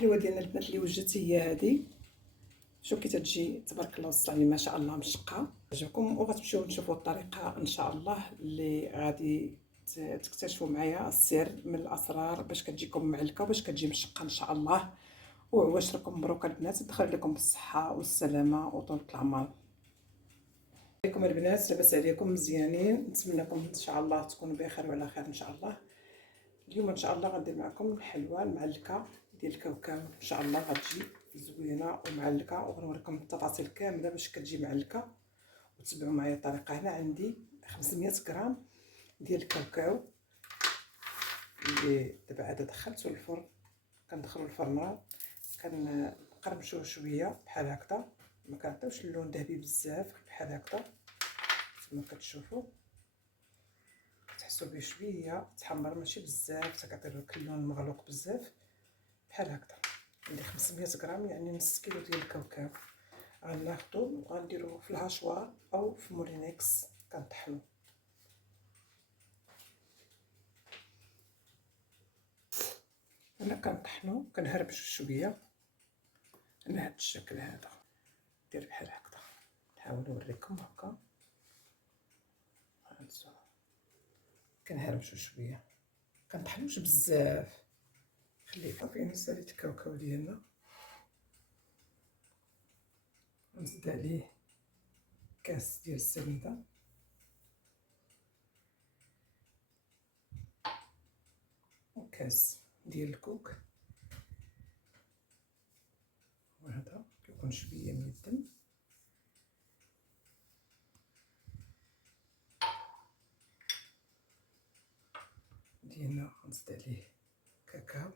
الحلوه ديالنا البنات اللي وجدت هي هذه. شوف كي تجي تبارك الله وصلي ما شاء الله مشقه. عجبكم وغتمشيو نشوفوا الطريقه ان شاء الله اللي غادي تكتشفوا معايا السر من الاسرار باش كتجيكم معلكه وباش كتجي مشقه ان شاء الله. وعواشركم مبروك البنات، تدخل لكم بالصحه والسلامه وطول العمر. عليكم البنات، لاباس عليكم مزيانين؟ نتمنىكم ان شاء الله تكونوا بخير وعلى خير ان شاء الله. اليوم ان شاء الله غندير معكم الحلوه المعلكه ديال الكاوكاو، ان شاء الله غتجي زوينه ومعلكه، وغنوريكم التفاصيل كامله باش كتجي معلكه. وتبعوا معايا الطريقه. هنا عندي 500 غرام ديال الكاوكاو اللي دابا عاد دخلته للفرن. كندخلو الفرن كنقرمشوه شويه بحال هكذا، ما كنعطيوش اللون ذهبي بزاف بحال هكذا كما كتشوفوا. تحسوا به شويه تحمر ماشي بزاف كيعطي لك اللون مغلوق بزاف بحال هكذا. عندي 500 غرام يعني نص كيلو ديال الكاوكاو. غناخدو وغنديروه في الهاشوار او في مولينكس كنطحنو. انا كنطحنو كنهربشو شويه على هذا الشكل هذا. دير بحال هكذا. نحاول نوريكم هكا. هانتوما كنهربشو شويه كنطحنوش بزاف. خليت صافي ساليت الكاوكاو ديالنا. نزيد عليه كاس ديال السميده وكاس ديال الكوك، وهذا كيكون شويه من الدم. ديالنا نزيد عليه كاكاو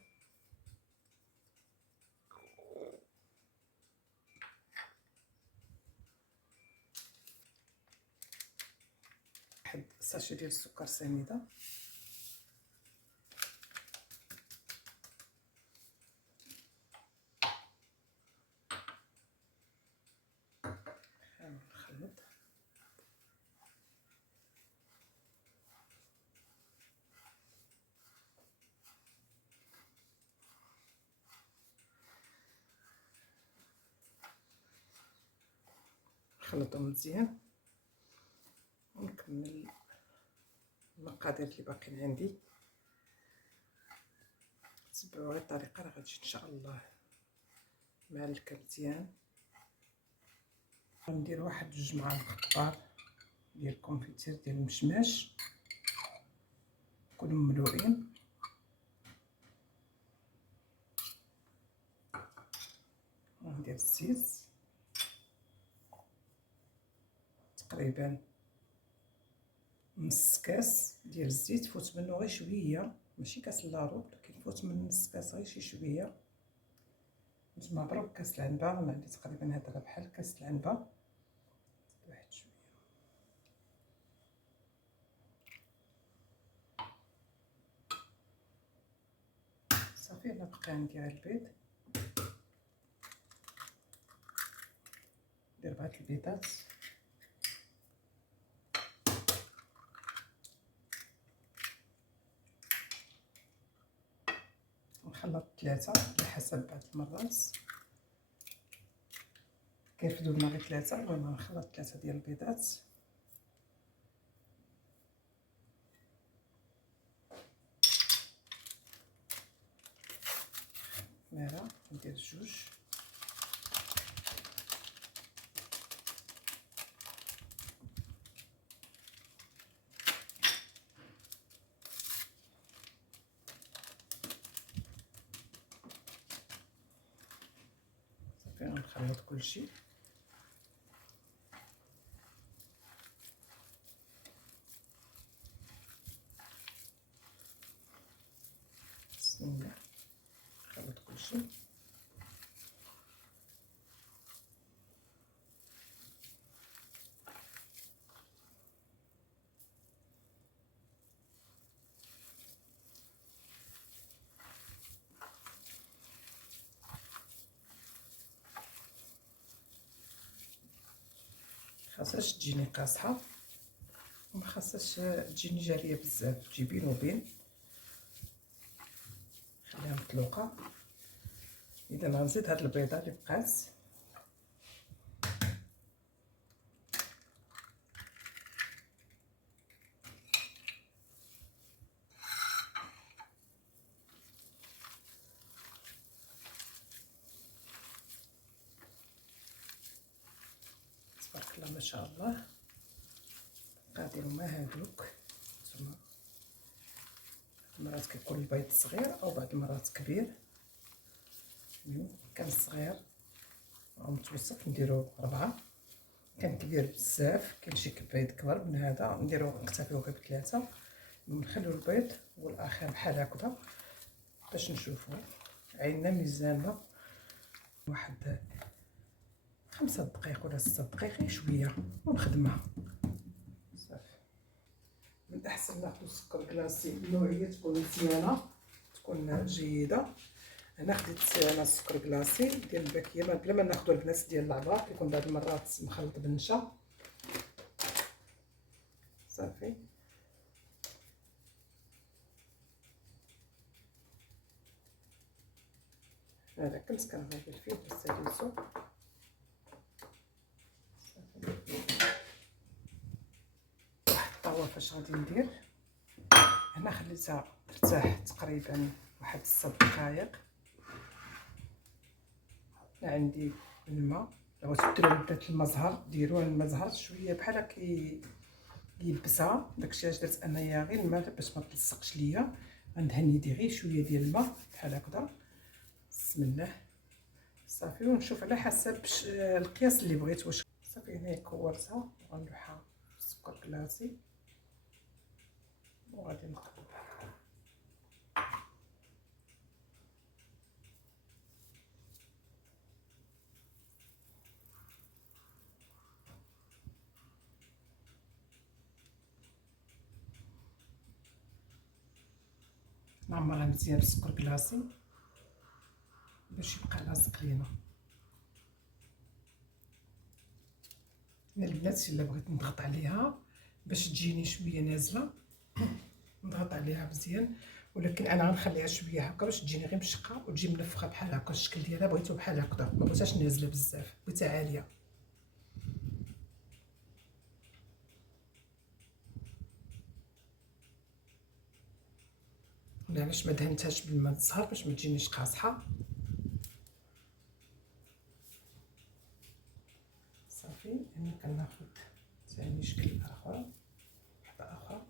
واحد ساشي ديال السكر سنيده. نحاول نخلط. نخلطهم مزيان ونكمل المقادير اللي باقيين عندي. تبعوا غير الطريقه راه غتجي ان شاء الله معلكه مزيان. غندير واحد 2 معالق كبار ديال الكونفيتير ديال المشماش يكونوا مملوئين. وندير الزيت تقريبا نص كاس ديال الزيت. فوت منه غير شويه ماشي كاس لاروب، ولكن فوت من نص كاس غير شي شويه. نتوما ضرب كاس العنبه. انا عندي تقريبا هذا بحال كاس العنبه. واحد شويه صافي. انا بقى عندي غير البيض. ندير 4 البيضات. نخلط 3 على حسب. بعض المرات كيرفدوا لنا غير 3. المهم نخلط 3 ديال البيضات. مرة ندير 2. صافي غنخلط كلشي. بسم الله نخلط كلشي. خاصهاش تجيني قاصحه وما خاصهاش تجيني جاريه بزاف، تجي بين وبين. خليها مطلوقه. اذا غنزيد هاد البيضه اللي بقات. تبارك الله ما شاء الله. غادي هما هادوك نتوما، مرات كيكون البيض صغير او بعض المرات كبير. كان صغير او متوسط نديرو 4، كان كبير بزاف كاين شي بيض كبر من هذا نديرو نكتفيو غير ب3، ونخليو البيض والاخر بحال هكذا باش نشوفو عيننا ميزاننا واحد 5 دقائق ولا 6 دقائق غير شويه ونخدمها صافي. من الاحسن ناخذ السكر كلاصي نوعيه تكون مزيانه تكون جيده. انا خديت انا السكر كلاصي ديال الباكيه بلا ما ناخذ البنات ديال العبار، كيكون بعض المرات مخلط بالنشا صافي. هذا كنت كنغير فيه بالساليسو صافي. واحد الطاوه فاش غادي ندير هنا خليتها ترتاح تقريبا واحد 6 دقائق. عندي الماء، لو تديروا البنات الماء زهر ديروه الماء زهر شويه بحال كيلبسها، داكشي علاش درت انايا غير الماء باش ما تلصقش ليا. غندهن يدي غير شويه ديال الماء بحال هكذا بسم الله صافي، ونشوف على حسب القياس اللي بغيت. واش صافي هنا كورتها وغنلوحها بالسكر كلاصي وغادي نقلب. نعمرها مزيان بالسكر كلاصي باش يبقى لاصق لينا. انا البنات الا بغيت نضغط عليها باش تجيني شويه نازله نضغط عليها مزيان، ولكن انا غنخليها شويه هكا باش تجيني غير مشقه وتجي منفخه بحال هكا. الشكل ديالها بغيتو بحال هكذا، ما بغيتهاش نازله بزاف، بغيتها عاليه. انا علاش ما دهنتهاش بالماء الزهر باش ما تجينيش قاصحه صافي. هنا كناخذ ثاني شكل اخر، وحده اخرى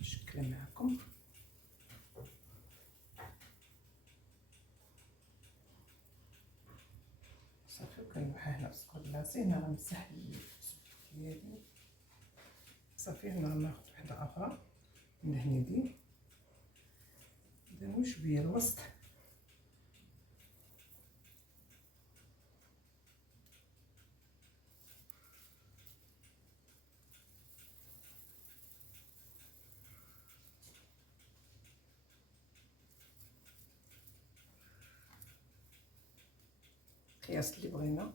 نشكلها معكم صافي. وكنلوحها هنا بالسكر كلاصي. هنا غنمسح ديالي صافي. هنا غناخذ وحده اخرى ندهن يدي نديرو شويه الوسط القياس اللي بغينا.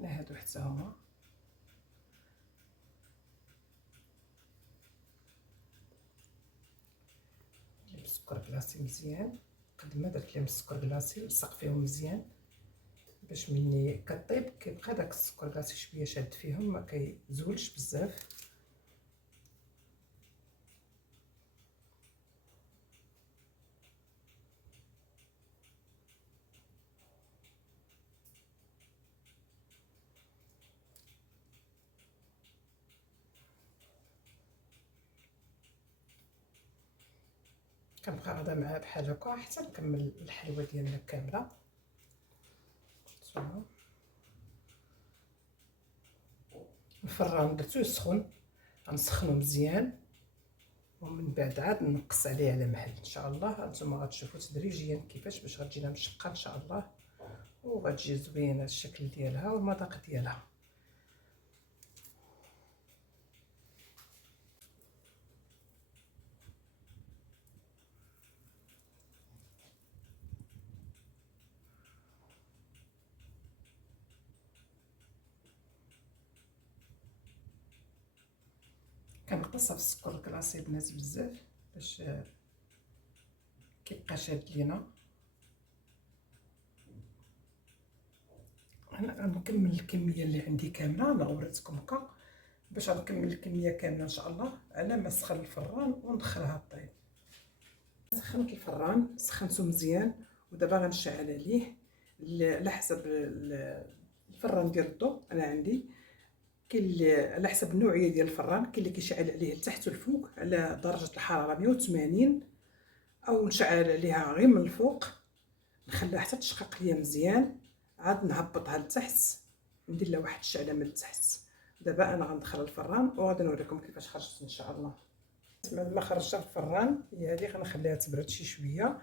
هنا هادو حتى هما بالسكر كلاصي مزيان. قد ما درت لهم السكر كلاصي لصق فيهم مزيان باش مني كطيب كيبقى داك السكر كلاصي شويه شاد فيهم ما كيزولش بزاف. كنبقى غادا معاه بحال هكا حتى نكمل الحلوه ديالنا كامله. الفران درتو يسخن غنسخنو مزيان ومن بعد عاد نقص عليه على محل. ان شاء الله نتوما غتشوفوا تدريجيا كيفاش باش غتجينا مشقه ان شاء الله، وغتجي زوينه الشكل ديالها والمذاق ديالها. كنقصها في السكر الكلاصي بنات بزاف باش كيبقى شاد لينا. انا غنكمل الكميه اللي عندي كامله، انا وريتكم هكا باش غنكمل الكميه كامله ان شاء الله على ما سخن الفران وندخلها طيب. سخنت الفران سخنته مزيان ودابا غنشعل عليه على حسب الفران ديال الضوء. انا عندي كاين اللي على حسب النوعيه ديال الفران، كاين اللي كيشعل عليه لتحت والفوق على درجه الحراره 180، او نشعل عليها غير من الفوق نخليها حتى تشقق ليا مزيان، عاد نهبطها لتحت ندير لها واحد الشعله من التحت. دابا انا غندخل الفران وغادي نوريكم كيفاش خرجت ان شاء الله. ما خرجتها في الفران هي هذه، غنخليها تبرد شي شويه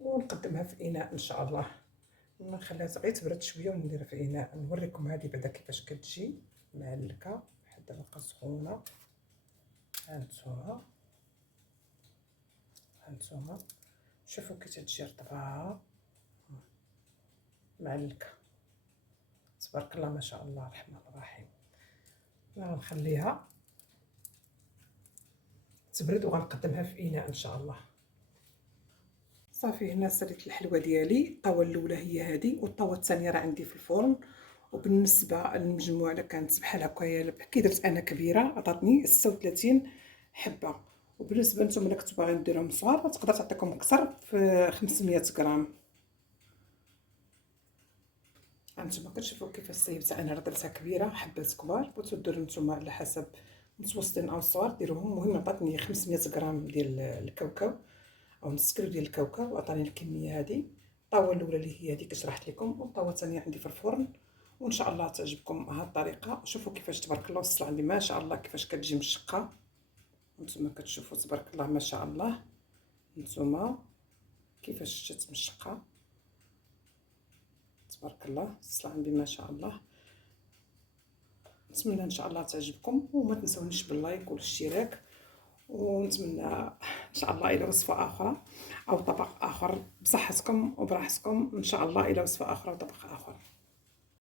ونقدمها في اناء ان شاء الله. نخليها غير تبرد شويه ونديرها في اناء نوريكم هذه بعدا كيفاش كتجي معلكه حتى باقا سخونه. هانتوما شوفوا كي تتجي رطبه معلكه، تبارك الله ما شاء الله الرحمن الرحيم. غنخليها تبرد وغنقدمها في اناء ان شاء الله. صافي هنا ساليت الحلوه ديالي. الطاوه الاولى هي هذه والطاوه الثانيه راه عندي في الفرن. وبالنسبه للمجموعه كانت بحال هكايا كي درت انا كبيره عطاتني 36 حبه. وبالنسبه نتوما اللي كنتو باغيين ديروهم صغار تقدر تعطيكم اكثر في 500 غرام. هانتوما كتشوفوا كيفاش صايبتها انا، راه درتها كبيره حبات كبار، بغيتو ديروا نتوما على حسب متوسطين او صغار ديروهم. المهم عطاتني 500 غرام ديال الكاوكاو او نص كيلو ديال الكاوكاو، عطاني الكميه هذه. الطاوه الاولى اللي هي هذيك شرحت لكم، والطاوه الثانيه عندي في الفرن. وان شاء الله تعجبكم هذه الطريقه. شوفوا كيفاش تبارك الله وصل عندي ما شاء الله كيفاش كتجي مشقه. نتوما كتشوفوا تبارك الله ما شاء الله، نتوما كيفاش جات مشقه تبارك الله وصل عندي ما شاء الله. نتمنى ان شاء الله تعجبكم وما تنسونيش باللايك والاشتراك. ونتمنى ان شاء الله الى وصفه اخرى او طبق اخر بصحتكم وبراحتكم ان شاء الله، الى وصفه اخرى وطبق اخر.